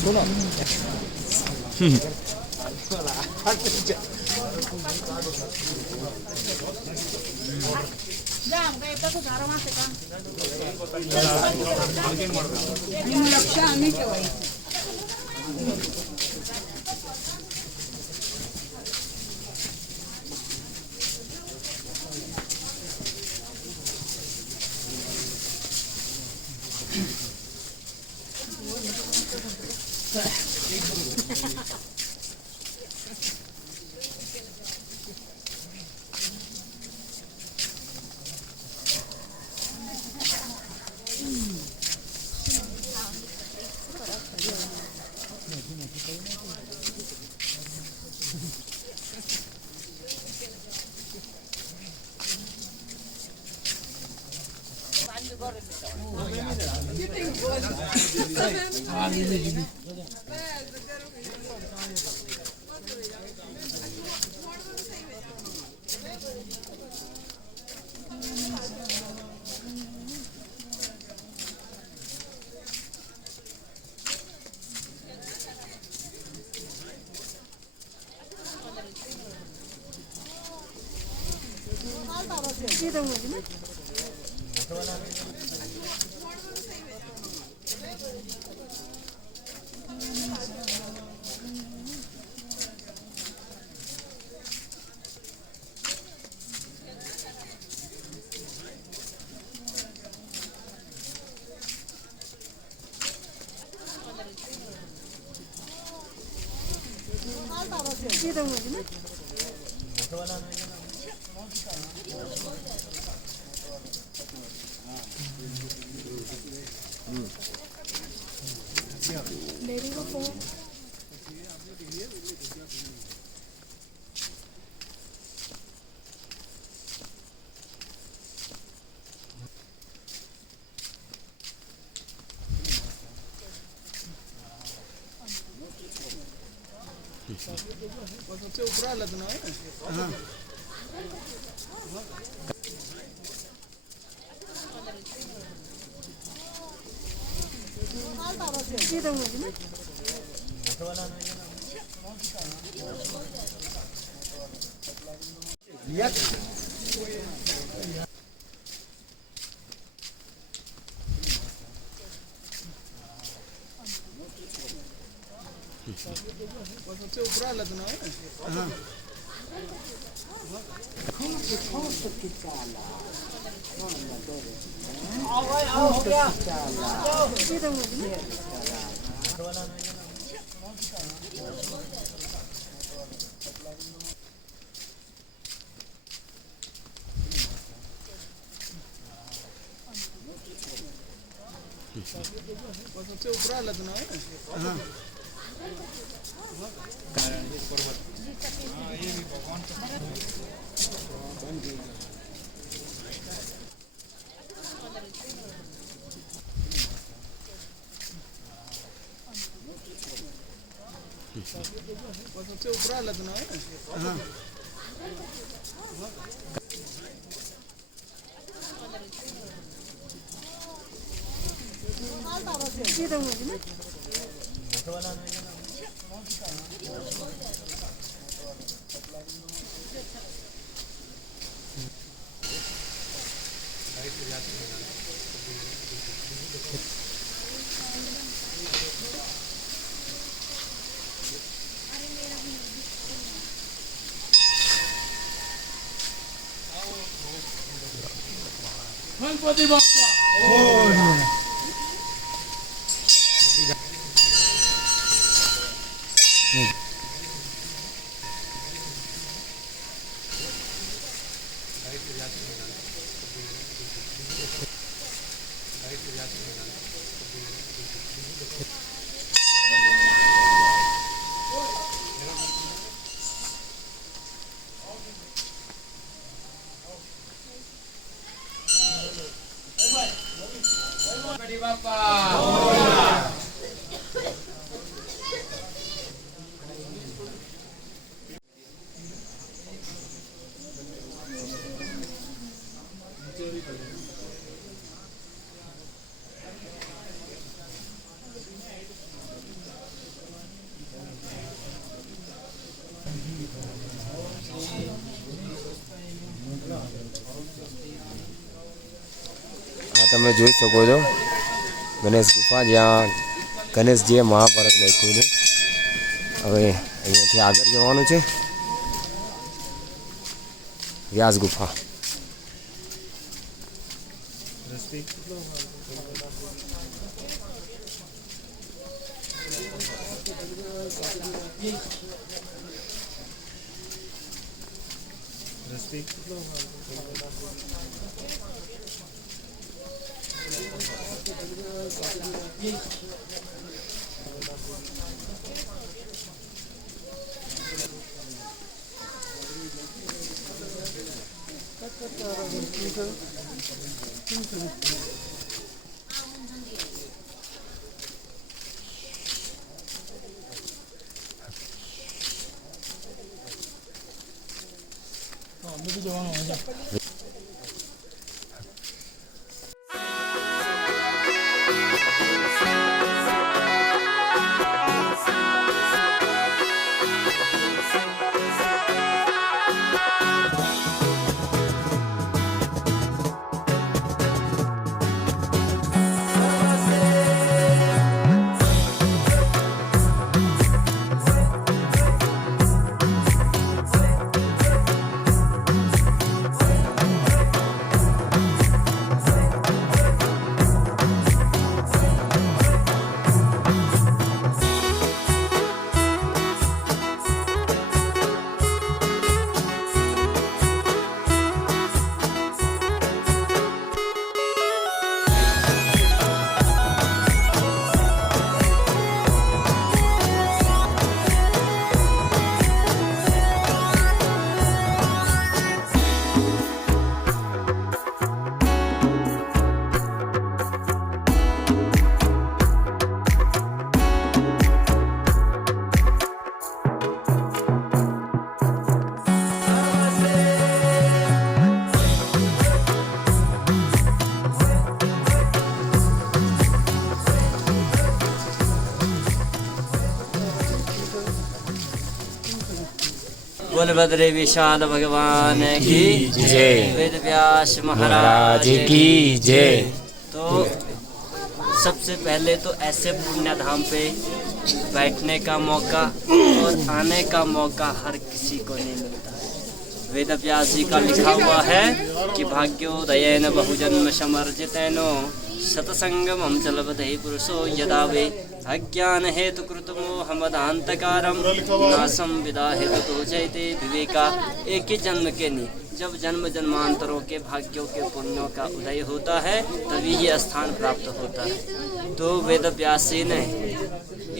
শোনো लक्ष आम्ही ठेवायचं ऊपर आला तू ना ऊपर आला तू ना ऊपर आला तू ना ऊपर आला तू ना गणपती बाप्पा તમે જોઈ શકો છો ગણેશ ગુફા, જ્યાં ગણેશજીએ મહાભારત લખ્યું છે. હવે અહીંયાથી આગળ જવાનું છે વ્યાસ ગુફા. बलभद्र विशाल भगवान की जय। वेद व्यास महाराज महाराज की जय। तो सबसे पहले तो ऐसे पुण्य धाम पे बैठने का मौका और आने का मौका हर किसी को नहीं मिलता है। वेद व्यास जी का लिखा हुआ है कि भाग्योदयेन बहुजन्म समर्जितेनो सतसंगमं चलवते पुरुषो यदा वे अज्ञान हेतु कृतमोहमदान्तकारं नासं विदा हेतु तो जयते विवेका। एक ही जन्म के नहीं, जब जन्म जन्मांतरों के भाग्यों के पुण्यों का उदय होता है तभी ये स्थान प्राप्त होता है। तो वेद व्यासी ने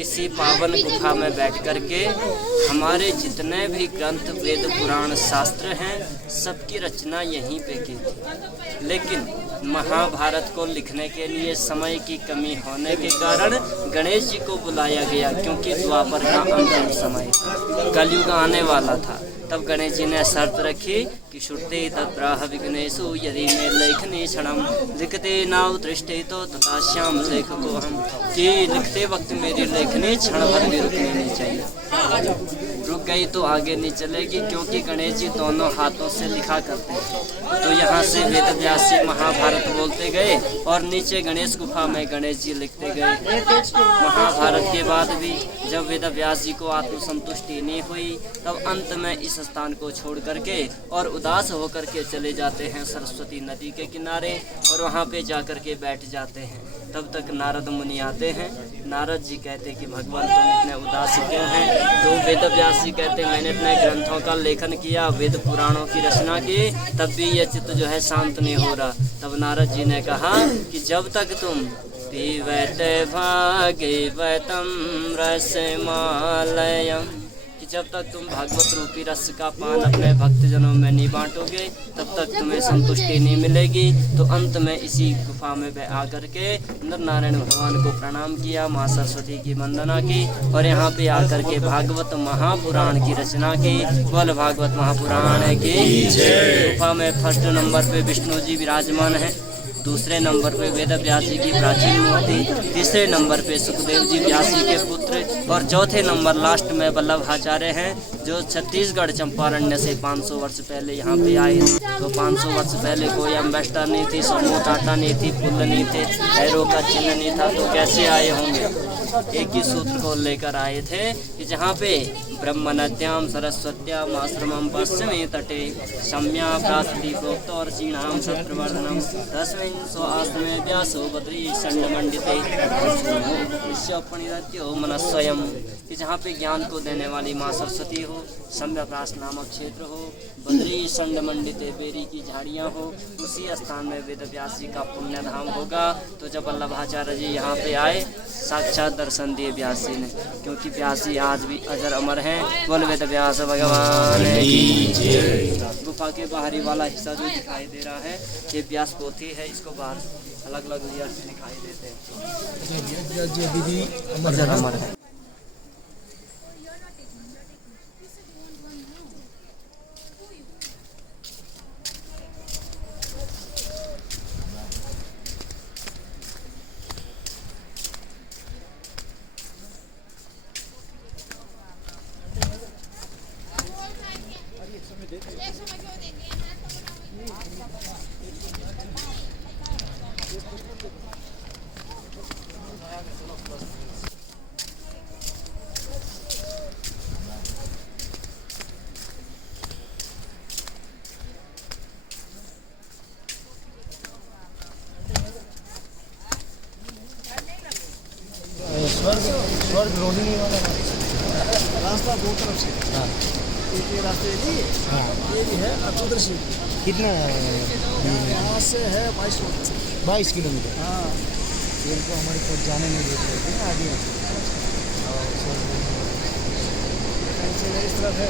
इसी पावन गुफा में बैठ कर के हमारे जितने भी ग्रंथ वेद पुराण शास्त्र हैं सबकी रचना यहीं पे की थी। लेकिन महाभारत को लिखने के लिए समय की कमी होने के कारण गणेश जी को बुलाया गया, क्योंकि द्वापर का अंतिम समय था, कलयुग आने वाला था। तब गणेश जी ने शर्त रखी कि श्रुते तत्राह विघ्नेषु यदि में लेखनी क्षणम लिखते नाव दृष्टि तो तथा श्याम लेख को हम, कि लिखते वक्त मेरी लेखनी क्षण भर भी रुकनी नहीं चाहिए। रुक गई तो आगे नहीं चलेगी, क्योंकि गणेश जी दोनों हाथों से लिखा करते हैं। तो यहाँ से वेद व्यास जी महाभारत बोलते गए और नीचे गणेश गुफा में गणेश जी लिखते गए। महाभारत के बाद भी जब वेद व्यास जी को आत्मसंतुष्टि नहीं हुई तब अंत में इस स्थान को छोड़ करके और उदास होकर के चले जाते हैं सरस्वती नदी के किनारे और वहाँ पे जा कर के बैठ जाते हैं। तब तक नारद मुनि आते हैं। नारद जी कहते कि भगवान तुम इतने उदास क्यों हैं? तो वेद व्यास जी कहते मैंने इतने ग्रंथों का लेखन किया, वेद पुराणों की रचना की, तब भी ये चित्त जो है शांत नहीं हो रहा। तब नारद जी ने कहा कि जब तक तुम पीवत भागवतम रसमालयम, कि जब तक तुम भागवत रूपी रस का पान अपने भक्तजनों में नहीं बांटोगे तब तक तुम्हें संतुष्टि नहीं मिलेगी। तो अंत में इसी गुफा में आकर के नर नारायण भगवान को प्रणाम किया, माँ सरस्वती की वंदना की और यहाँ पे आकर के भागवत महापुराण की रचना की। बोल भागवत महापुराण की। गुफा में फर्स्ट नंबर पे विष्णु जी विराजमान है, दूसरे नंबर पे वेद व्यास जी की प्राचीन मूर्ति, तीसरे नंबर पे सुखदेव जी व्यास जी के पुत्र और चौथे नंबर लास्ट में वल्लभाचार्य हैं जो छत्तीसगढ़ चंपारण्य से 500 वर्ष पहले यहाँ पे आए। तो 500 वर्ष पहले कोई एम्बेसडर नहीं थी, समूह टाटा नहीं थी, पुल नहीं थे, एरो का चिन्ह नहीं था, तो कैसे आए होंगे? एक ही सूत्र को लेकर आए थे कि जहाँ पे ब्रह्म नद्याम सरस्वत्याम आश्रमम पश्चिमे तटे सम्या प्रास्ति प्रोक्त और श्रीणाम शत्रुवर्धनम तस्मिन् स्वाश्रमे व्यासो बद्री षण्डमंडिते विश्वपणिरत्यो मनस्वयं, कि जहाँ पे ज्ञान को देने वाली माँ सरस्वती हो, सम्यप्रास नामक क्षेत्र हो, बद्री षण्डमंडिते बेरी की झाड़ियाँ हो, उसी स्थान में वेद व्यास जी का पुण्य धाम होगा। तो जब वल्लभाचार्य जी यहाँ पे आए साक्षात दर्शन दिए व्यास जी ने, क्योंकि व्यास जी आज भी अजर अमर हैं। बोल वेद व्यास भगवान की जय। गुफा के बाहरी वाला हिस्सा जो दिखाई दे रहा है ये व्यास पोथी है, इसको बाहर अलग अलग लेयर से दिखाई देते हैं। अजर अमर है। स्वर्ग रोहिणी वाला रास्ता दो तरफ से, हाँ एक ये रास्ते भी हाँ। ये भी है और उधर से कितना यहाँ से है 22 किलोमीटर। 22 किलोमीटर। हाँ ट्रेन को हमारे तरफ जाने नहीं देते थे ना आगे। इस तरफ है।